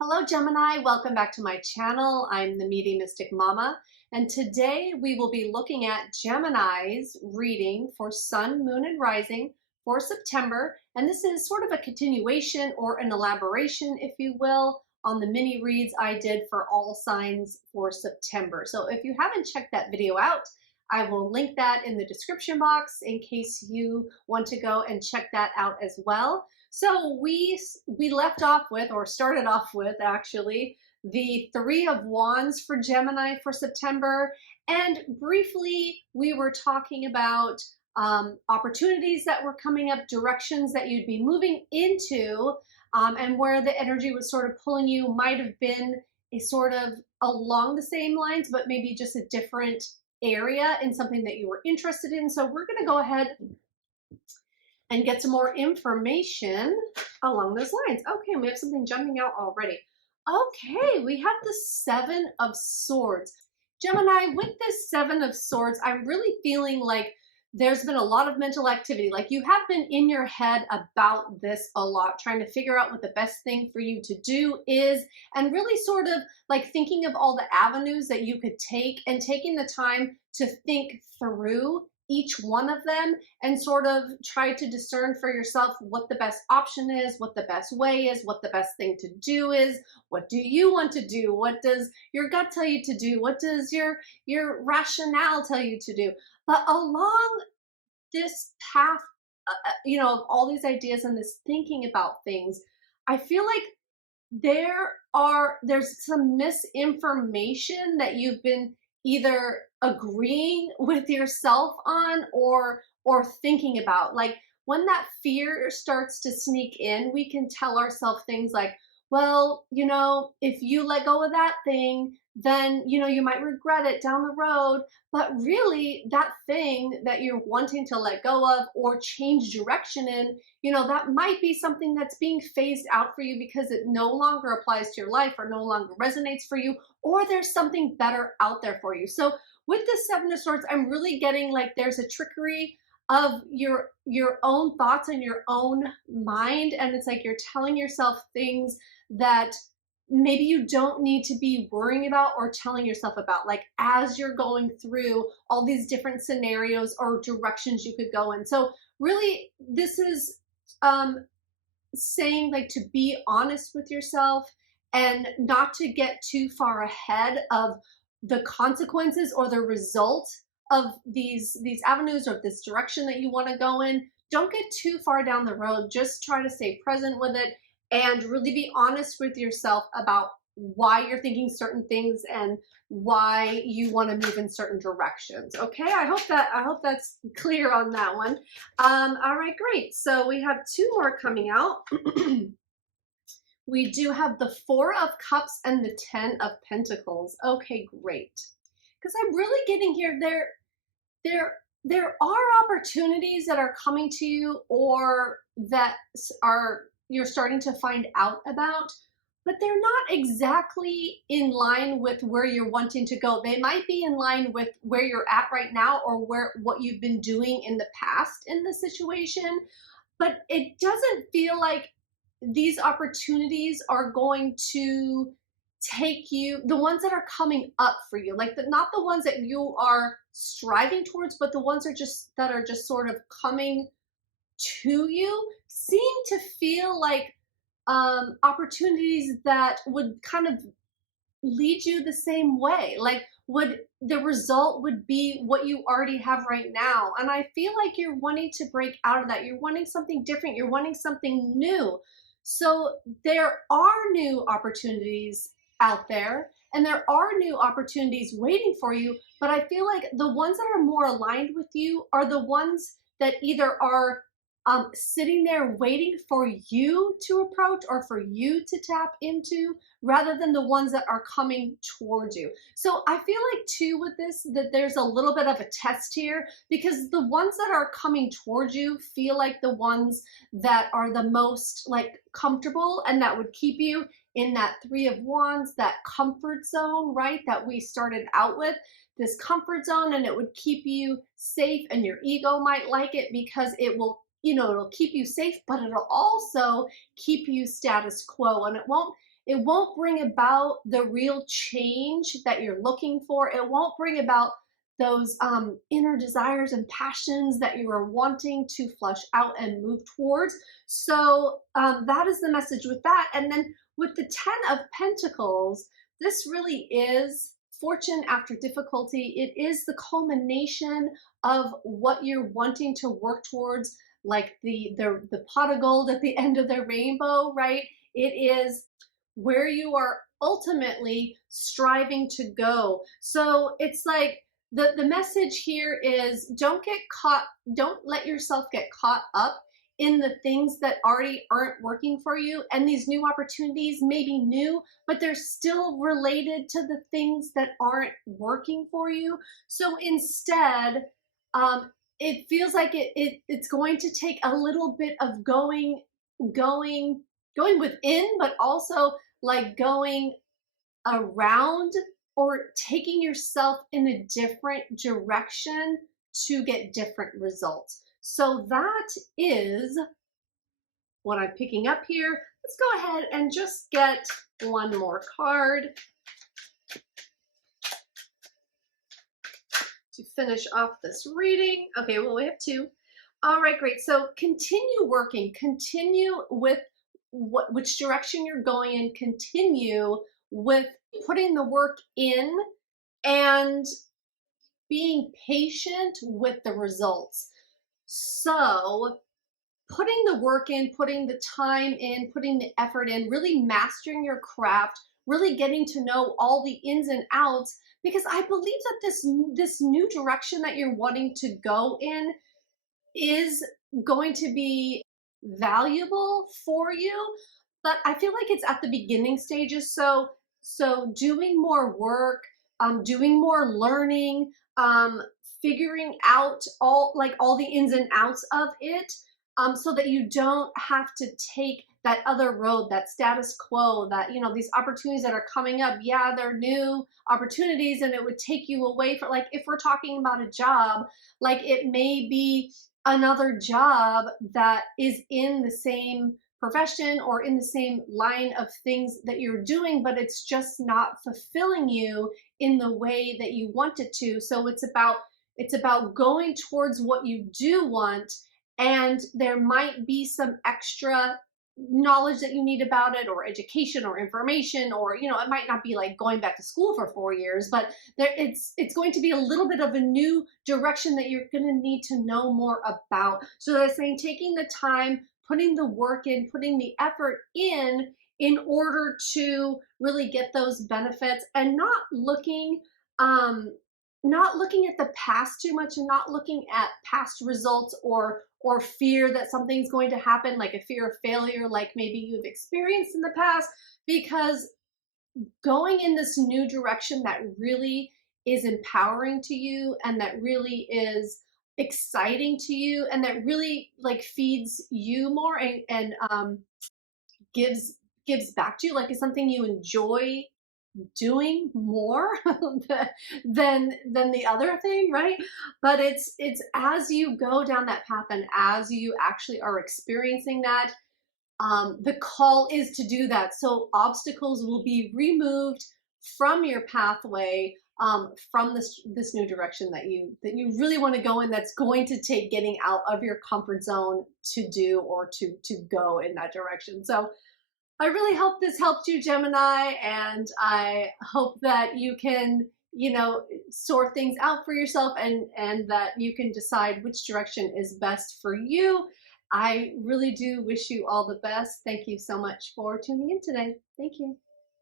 Hello Gemini, welcome back to my channel. I'm the Meaty Mystic Mama, and today we will be looking at Gemini's reading for Sun, Moon, and Rising for September. And this is sort of a continuation or an elaboration, if you will, on the mini reads I did for all signs for September. So if you haven't checked that video out, I will link that in the description box in case you want to go and check that out as well. So we left off with, or started off with actually, the Three of Wands for Gemini for September. And briefly, we were talking about opportunities that were coming up, directions that you'd be moving into, and where the energy was sort of pulling you might have been a sort of along the same lines, but maybe just a different area in something that you were interested in. So we're going to go ahead and get some more information along those lines. Okay, we have something jumping out already. Okay, we have the Seven of Swords. Gemini, with this Seven of Swords, I'm really feeling like there's been a lot of mental activity. Like you have been in your head about this a lot, trying to figure out what the best thing for you to do is, and really sort of like thinking of all the avenues that you could take and taking the time to think through each one of them and sort of try to discern for yourself what the best option is, what the best way is, what the best thing to do is, what do you want to do, what does your gut tell you to do, what does your rationale tell you to do. But along this path, of all these ideas and this thinking about things, I feel like there's some misinformation that you've been either agreeing with yourself on or thinking about. Like when that fear starts to sneak in, we can tell ourselves things like, well, if you let go of that thing, then you might regret it down the road. But really, that thing that you're wanting to let go of or change direction in, that might be something that's being phased out for you because it no longer applies to your life or no longer resonates for you, or there's something better out there for you. So with the Seven of Swords, I'm really getting like there's a trickery of your own thoughts and your own mind, and it's like you're telling yourself things that maybe you don't need to be worrying about or telling yourself about, like as you're going through all these different scenarios or directions you could go in. So really this is saying like to be honest with yourself and not to get too far ahead of the consequences or the result of these avenues or this direction that you want to go in. Don't get too far down the road. Just try to stay present with it and really be honest with yourself about why you're thinking certain things and why you want to move in certain directions. Okay, I hope that's clear on that one. All right, great. So we have two more coming out. We do have the Four of Cups and the Ten of Pentacles. Okay, great. Because I'm really getting here, there are opportunities that are coming to you or that you're starting to find out about, but they're not exactly in line with where you're wanting to go. They might be in line with where you're at right now or what you've been doing in the past in the situation, but it doesn't feel like these opportunities are going to take you, the ones that are coming up for you, like not the ones that you are striving towards, but the ones that are just sort of coming to you, seem to feel like opportunities that would kind of lead you the same way. Like the result would be what you already have right now. And I feel like you're wanting to break out of that. You're wanting something different. You're wanting something new. So there are new opportunities out there and there are new opportunities waiting for you. But I feel like the ones that are more aligned with you are the ones that either are sitting there waiting for you to approach or for you to tap into, rather than the ones that are coming towards you. So I feel like too with this, that there's a little bit of a test here, because the ones that are coming towards you feel like the ones that are the most like comfortable and that would keep you in that Three of Wands, that comfort zone, right? That we started out with, this comfort zone, and it would keep you safe, and your ego might like it because it'll keep you safe, but it'll also keep you status quo, and It won't bring about the real change that you're looking for. It won't bring about those inner desires and passions that you are wanting to flush out and move towards. So that is the message with that. And then with the 10 of Pentacles, this really is fortune after difficulty. It is the culmination of what you're wanting to work towards, like the pot of gold at the end of the rainbow, right? It is where you are ultimately striving to go. So it's like the message here is don't let yourself get caught up in the things that already aren't working for you. And these new opportunities may be new, but they're still related to the things that aren't working for you. So instead, it feels like it's going to take a little bit of going within, but also like going around or taking yourself in a different direction to get different results. So that is what I'm picking up here. Let's go ahead and just get one more card to finish off this reading. Okay, well, we have two. All right, great. So continue working, continue with which direction you're going in, continue with putting the work in and being patient with the results. So putting the work in, putting the time in, putting the effort in, really mastering your craft, really getting to know all the ins and outs, because I believe that this new direction that you're wanting to go in is going to be valuable for you, but I feel like it's at the beginning stages. So doing more work, doing more learning, figuring out all the ins and outs of it, so that you don't have to take that other road, that status quo, that, you know, these opportunities that are coming up. Yeah, they're new opportunities and it would take you away from, like, if we're talking about a job, like it may be another job that is in the same profession or in the same line of things that you're doing, but it's just not fulfilling you in the way that you want it to. So it's about going towards what you do want, and there might be some extra knowledge that you need about it, or education or information, or, you know, it might not be like going back to school for 4 years, but it's going to be a little bit of a new direction that you're going to need to know more about. So that's saying taking the time, putting the work in, putting the effort in order to really get those benefits, and not looking at the past too much, and not looking at past results or fear that something's going to happen, like a fear of failure, like maybe you've experienced in the past, because going in this new direction that really is empowering to you, and that really is exciting to you, and that really like feeds you more, and gives back to you, like it's something you enjoy doing more than the other thing, right? But it's as you go down that path, and as you actually are experiencing that, the call is to do that. So obstacles will be removed from your pathway, from this new direction that you really want to go in, that's going to take getting out of your comfort zone to do, or to go in that direction. So I really hope this helped you, Gemini, and I hope that you can, you know, sort things out for yourself, and that you can decide which direction is best for you. I really do wish you all the best. Thank you so much for tuning in today. Thank you.